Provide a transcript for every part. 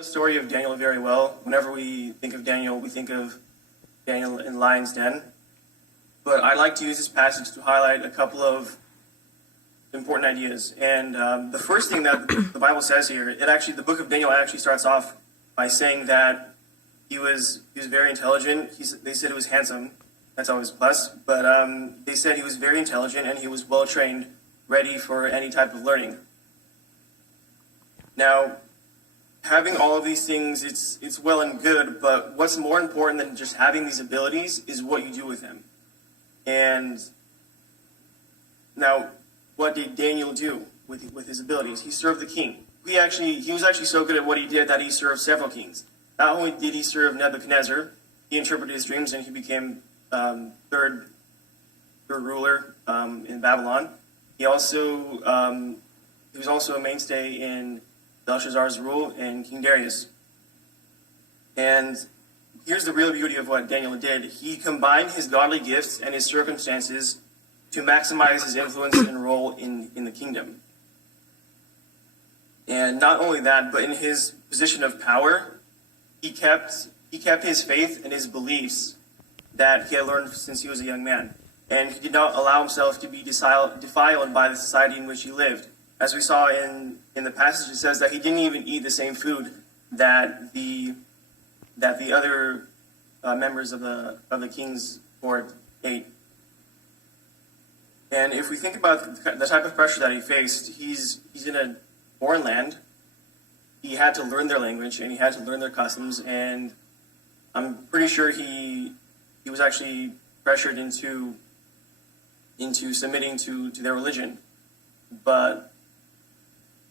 The story of Daniel very well. Whenever we think of Daniel, we think of Daniel in lion's den. But I'd like to use this passage to highlight a couple of important ideas. And the first thing that the Bible says here, the book of Daniel actually starts off by saying that he was very intelligent. They said he was handsome. That's always a plus. But they said he was very intelligent and he was well trained, ready for any type of learning. Now, having all of these things, it's well and good, but what's more important than just having these abilities is what you do with them. And now, what did Daniel do with his abilities? He served the king. He was actually so good at what he did that he served several kings. Not only did he serve Nebuchadnezzar, he interpreted his dreams and he became third ruler in Babylon. He was also a mainstay in Belshazzar's rule and King Darius. And here's the real beauty of what Daniel did. He combined his godly gifts and his circumstances to maximize his influence and role in the kingdom. And not only that, but in his position of power, he kept his faith and his beliefs that he had learned since he was a young man. And he did not allow himself to be defiled by the society in which he lived. As we saw in the passage, it says that he didn't even eat the same food that the other members of the king's court ate. And if we think about the type of pressure that he faced, he's in a foreign land. He had to learn their language and he had to learn their customs. And I'm pretty sure he was actually pressured into submitting to their religion. But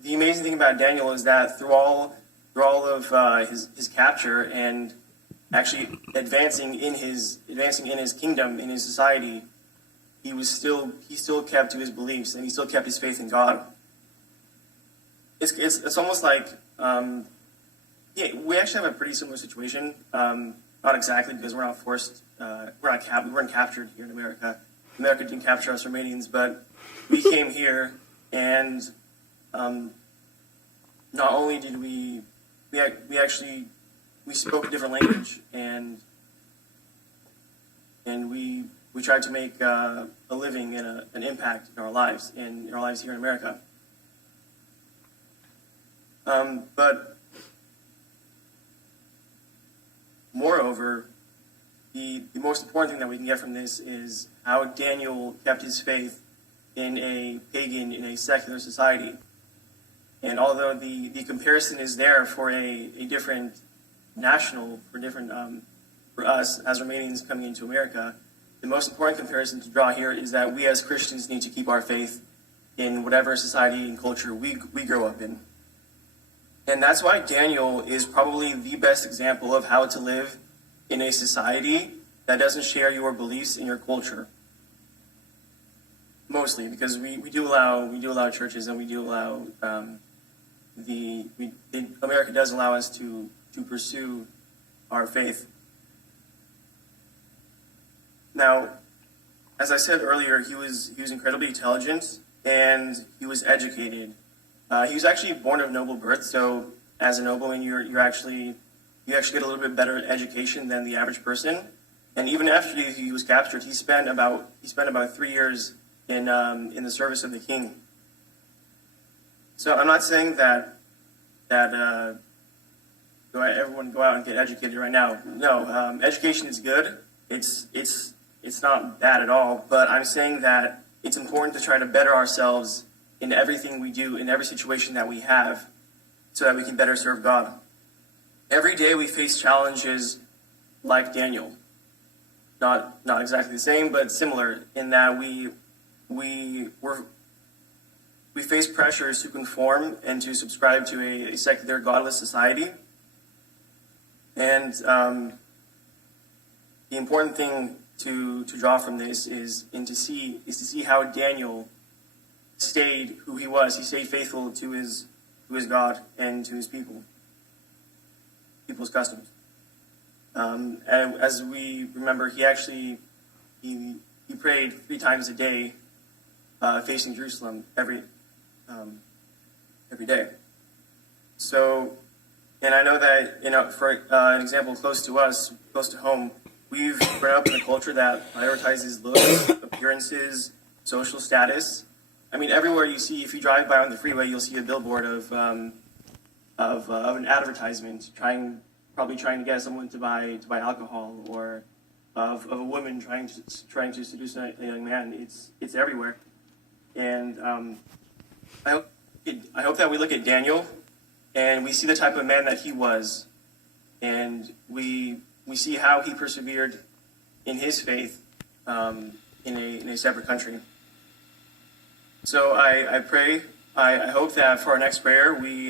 the amazing thing about Daniel is that through all of his capture and actually advancing in his kingdom, in his society, he still kept to his beliefs and he still kept his faith in God. It's almost like we actually have a pretty similar situation. Not exactly, because we're not forced. We weren't captured here in America. America didn't capture us Romanians, but we came here and. Not only did we spoke a different language and we tried to make a living and an impact in our lives here in America. But moreover, the most important thing that we can get from this is how Daniel kept his faith in a secular society. And although the comparison is there for a different for us as Romanians coming into America, the most important comparison to draw here is that we as Christians need to keep our faith in whatever society and culture we grow up in. And that's why Daniel is probably the best example of how to live in a society that doesn't share your beliefs and your culture. Mostly, because we do allow churches and we do allow America does allow us to pursue our faith. Now, as I said earlier, he was incredibly intelligent and he was educated. He was actually born of noble birth, so as a nobleman, you actually get a little bit better education than the average person. And even after he was captured, he spent about 3 years in the service of the king. So I'm not saying that everyone go out and get educated right now. No, education is good. It's not bad at all. But I'm saying that it's important to try to better ourselves in everything we do, in every situation that we have, so that we can better serve God. Every day we face challenges like Daniel. Not exactly the same, but similar in that we face pressures to conform and to subscribe to a secular, godless society. And the important thing to draw from this is to see how Daniel stayed who he was. He stayed faithful to his God and to his people's customs. And as we remember, he prayed 3 times a day, facing Jerusalem every day. So And I know that, for an example close to us, close to home, we've grown up in a culture that prioritizes looks, appearances, social status. I mean, everywhere you see, if you drive by on the freeway, you'll see a billboard of an advertisement probably trying to get someone to buy alcohol, or of a woman trying to seduce a young man. It's everywhere, and I hope that we look at Daniel and we see the type of man that he was, and we see how he persevered in his faith in a separate country. So I pray, I hope that for our next prayer we